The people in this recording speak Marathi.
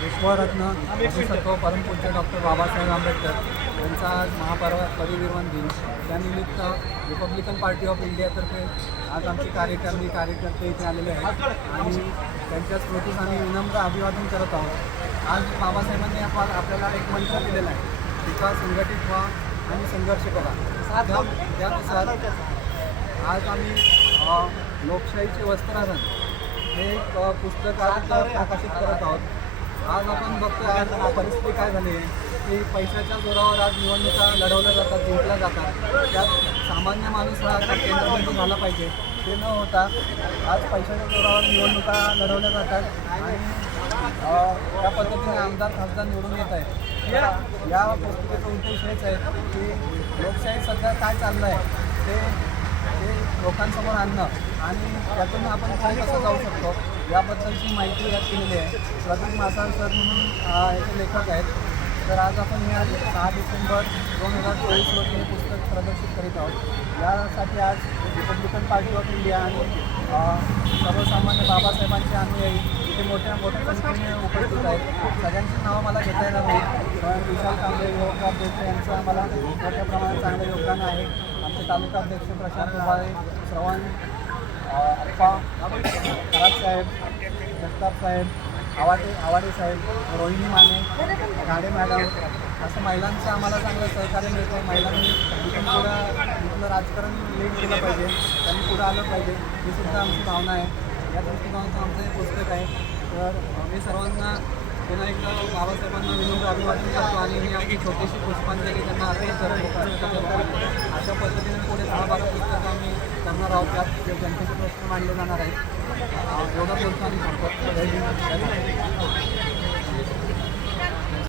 विश्वरत्न विशेषत्व परमपूज्य डॉक्टर बाबासाहेब आंबेडकर यांचा आज महापर्व परिनिर्वाण दिन. त्यानिमित्त रिपब्लिकन पार्टी ऑफ इंडियातर्फे आज आमचे कार्यकर्ते कार्यकर्ते इथे आलेले आहेत. आणि त्यांच्या स्मृतीस आम्ही विनम्र अभिवादन करत आहोत. आज बाबासाहेबांनी आपण आपल्याला एक मंत्र दिलेला आहे. शिका संघटित व्हा आणि संघर्ष करा. त्यानुसार आज आम्ही लोकशाहीचे वस्त्रारण हे एक पुस्तक आज प्रकाशित करत आहोत. आज आपण बघतो आज परिस्थिती काय झाली आहे? की पैशाच्या जोरावर आज निवडणुका लढवल्या जातात जिंकल्या जातात. त्यात सामान्य माणूस हा आता केंद्रबिंदू झाला पाहिजे. ते न होता आज पैशाच्या जोरावर निवडणुका लढवल्या जातात आणि त्या पद्धतीने आमदार खासदार निवडून येत आहेत. या या उद्देश हेच आहे की लोकशाही सध्या काय चाललं आहे ते ते लोकांसमोर आणणं आणि त्यातून आपण पुढे कसं जाऊ शकतो याबद्दलची माहिती यात केलेली आहे. प्रदीप मासाळ सर म्हणून याचे लेखक आहेत. तर आज आपण या आज सहा डिसेंबर दोन हजार चोवीस रोजी हे पुस्तक प्रदर्शित करीत आहोत. यासाठी आज रिपब्लिकन पार्टी ऑफ इंडिया आणि सर्वसामान्य बाबासाहेबांचे अनुयायी इथे मोठ्या मोठ्या संख्येने उपस्थित आहेत. सगळ्यांची नावं मला घेता येणार नाही विशाल कांबळे युवकाध्यक्ष यांचं आम्हाला मोठ्या प्रमाणात चांगलं योगदान आहे. आमचे तालुकाध्यक्ष प्रशांत उभाळे श्रवण अप्पा खरात साहेब जगताप साहेब आवाडे आवाडे साहेब रोहिणी माने गाडे मॅडम असं महिलांचं आम्हाला चांगलं सहकार्य मिळतं महिलांनी इथून पुढं इथलं राजकारण लीड केलं पाहिजे. त्यांनी पुढं आलं पाहिजे. ही सुद्धा आमची भावना आहे. या दृष्टिकोनाचं आमचं हे पुस्तक आहे. तर आम्ही सर्वांना पुन्हा एकदा बाबासाहेबांना विनम्र अभिवादन करतो आणि मी आपली छोटीशी पुष्पांजली त्यांना अर्पण करतो. अशा पद्धतीने पुढे दहा बारा पुस्तकं आम्ही करणार आहोत. त्यात जे जनतेचे प्रश्न मांडले जाणार आहेत एवढा प्रश्न आम्ही सांगतो